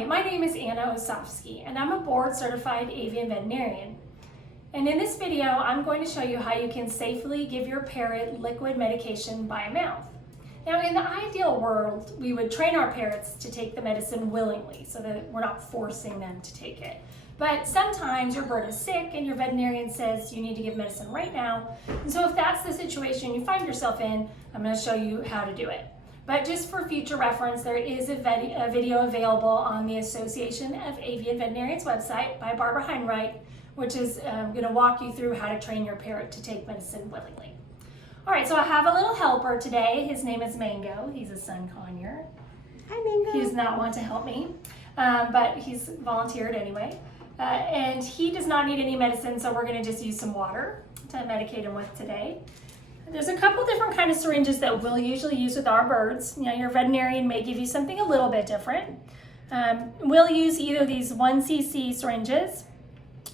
Hi, my name is Anna Osofsky, and I'm a board-certified avian veterinarian. And in this video, I'm going to show you how you can safely give your parrot liquid medication by mouth. Now, in the ideal world, we would train our parrots to take the medicine willingly so that we're not forcing them to take it. But sometimes your bird is sick and your veterinarian says you need to give medicine right now. And so if that's the situation you find yourself in, I'm going to show you how to do it. But just for future reference, there is a video available on the Association of Avian Veterinarians website by Barbara Heinrich, which is going to walk you through how to train your parrot to take medicine willingly. All right, so I have a little helper today. His name is Mango. He's a sun conure. Hi, Mango. He does not want to help me, but he's volunteered anyway. And he does not need any medicine, so we're going to just use some water to medicate him with today. There's a couple different kind of syringes that we'll usually use with our birds. You know, your veterinarian may give you something a little bit different. We'll use either these 1 cc syringes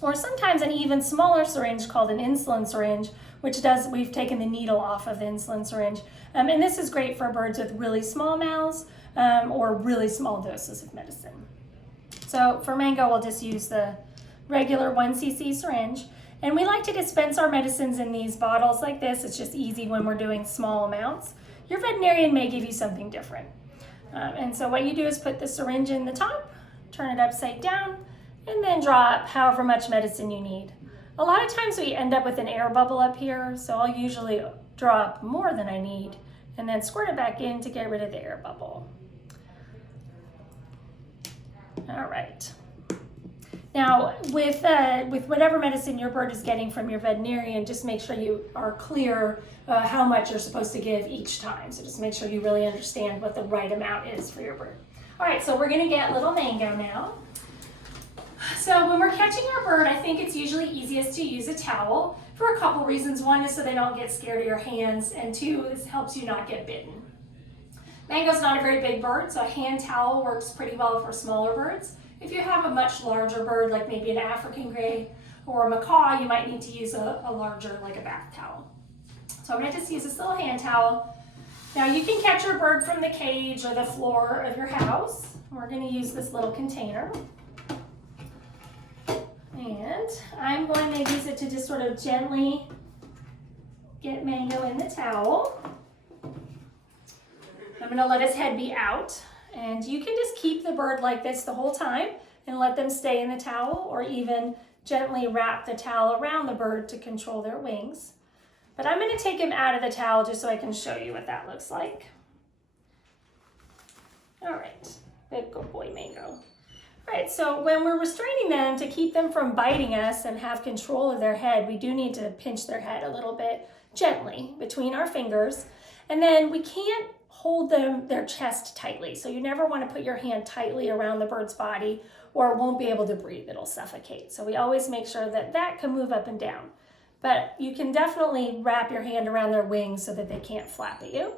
or sometimes an even smaller syringe called an insulin syringe, we've taken the needle off of the insulin syringe. And this is great for birds with really small mouths or really small doses of medicine. So for Mango, we'll just use the regular 1 cc syringe. And we like to dispense our medicines in these bottles like this. It's just easy when we're doing small amounts. Your veterinarian may give you something different. And so what you do is put the syringe in the top, turn it upside down, and then draw up however much medicine you need. A lot of times we end up with an air bubble up here, so I'll usually draw up more than I need and then squirt it back in to get rid of the air bubble. All right. Now, with whatever medicine your bird is getting from your veterinarian, just make sure you are clear how much you're supposed to give each time. So just make sure you really understand what the right amount is for your bird. All right, so we're gonna get little Mango now. So when we're catching our bird, I think it's usually easiest to use a towel for a couple reasons. One is so they don't get scared of your hands, and two, this helps you not get bitten. Mango's not a very big bird, so a hand towel works pretty well for smaller birds. If you have a much larger bird, like maybe an African gray or a macaw, you might need to use a larger, like a bath towel. So I'm gonna just use this little hand towel. Now you can catch your bird from the cage or the floor of your house. We're gonna use this little container. And I'm going to use it to just sort of gently get Mango in the towel. I'm gonna let his head be out. And you can just keep the bird like this the whole time and let them stay in the towel, or even gently wrap the towel around the bird to control their wings. But I'm going to take him out of the towel just so I can show you what that looks like. All right, good boy, Mango. All right, so when we're restraining them to keep them from biting us and have control of their head, we do need to pinch their head a little bit gently between our fingers. And then we can't hold their chest tightly. So you never want to put your hand tightly around the bird's body or it won't be able to breathe, it'll suffocate. So we always make sure that that can move up and down. But you can definitely wrap your hand around their wings so that they can't flap at you.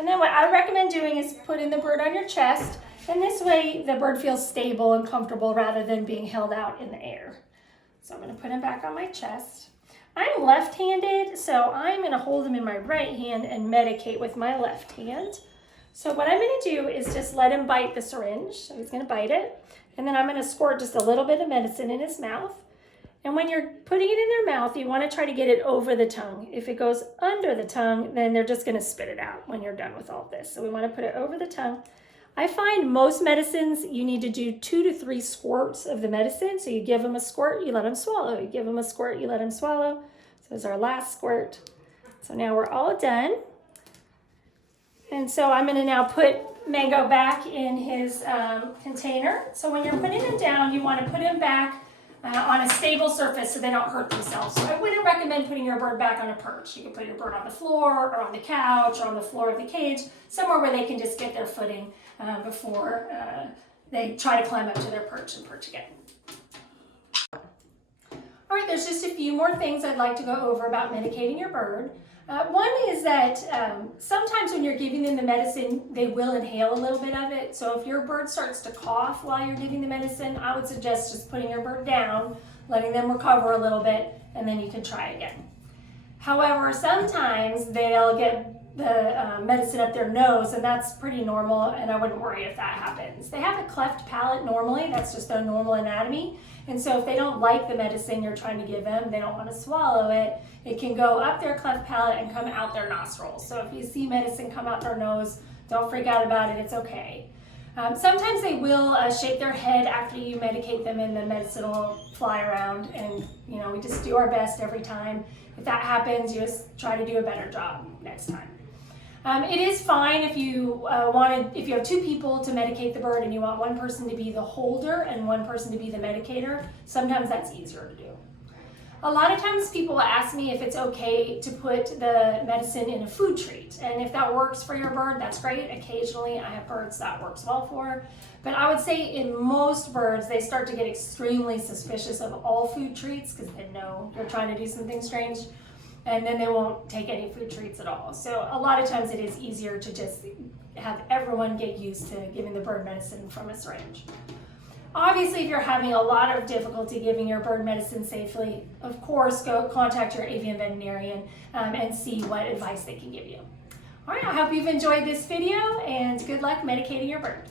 And then what I recommend doing is putting the bird on your chest, and this way the bird feels stable and comfortable rather than being held out in the air. So I'm going to put him back on my chest. I'm left-handed, so I'm going to hold him in my right hand and medicate with my left hand. So what I'm going to do is just let him bite the syringe. So he's going to bite it, and then I'm going to squirt just a little bit of medicine in his mouth. And when you're putting it in their mouth, you want to try to get it over the tongue. If it goes under the tongue, then they're just going to spit it out when you're done with all this. So we want to put it over the tongue. I find most medicines, you need to do 2 to 3 squirts of the medicine. So you give them a squirt, you let them swallow. You give them a squirt, you let them swallow. So this is our last squirt. So now we're all done. And so I'm going to now put Mango back in his container. So when you're putting him down, you want to put him back on a stable surface so they don't hurt themselves. So I wouldn't recommend putting your bird back on a perch. You can put your bird on the floor or on the couch or on the floor of the cage, somewhere where they can just get their footing before they try to climb up to their perch and perch again. All right, there's just a few more things I'd like to go over about medicating your bird. One is that sometimes when you're giving them the medicine, they will inhale a little bit of it. So if your bird starts to cough while you're giving the medicine, I would suggest just putting your bird down, letting them recover a little bit, and then you can try again. However, sometimes they'll get the medicine up their nose, and that's pretty normal, and I wouldn't worry if that happens. They have a cleft palate normally, that's just their normal anatomy, and so if they don't like the medicine you're trying to give them, they don't want to swallow it, it can go up their cleft palate and come out their nostrils. So if you see medicine come out their nose, don't freak out about it, it's okay. Sometimes they will shake their head after you medicate them and the medicine will fly around, and we just do our best every time. If that happens, you just try to do a better job next time. It is fine if you if you have two people to medicate the bird and you want one person to be the holder and one person to be the medicator. Sometimes that's easier to do. A lot of times people will ask me if it's okay to put the medicine in a food treat, and if that works for your bird, that's great. Occasionally I have birds that works well for, but I would say in most birds they start to get extremely suspicious of all food treats because they know you're trying to do something strange, and then they won't take any food treats at all. So a lot of times it is easier to just have everyone get used to giving the bird medicine from a syringe. Obviously, if you're having a lot of difficulty giving your bird medicine safely, of course, go contact your avian veterinarian and see what advice they can give you. All right, I hope you've enjoyed this video, and good luck medicating your bird.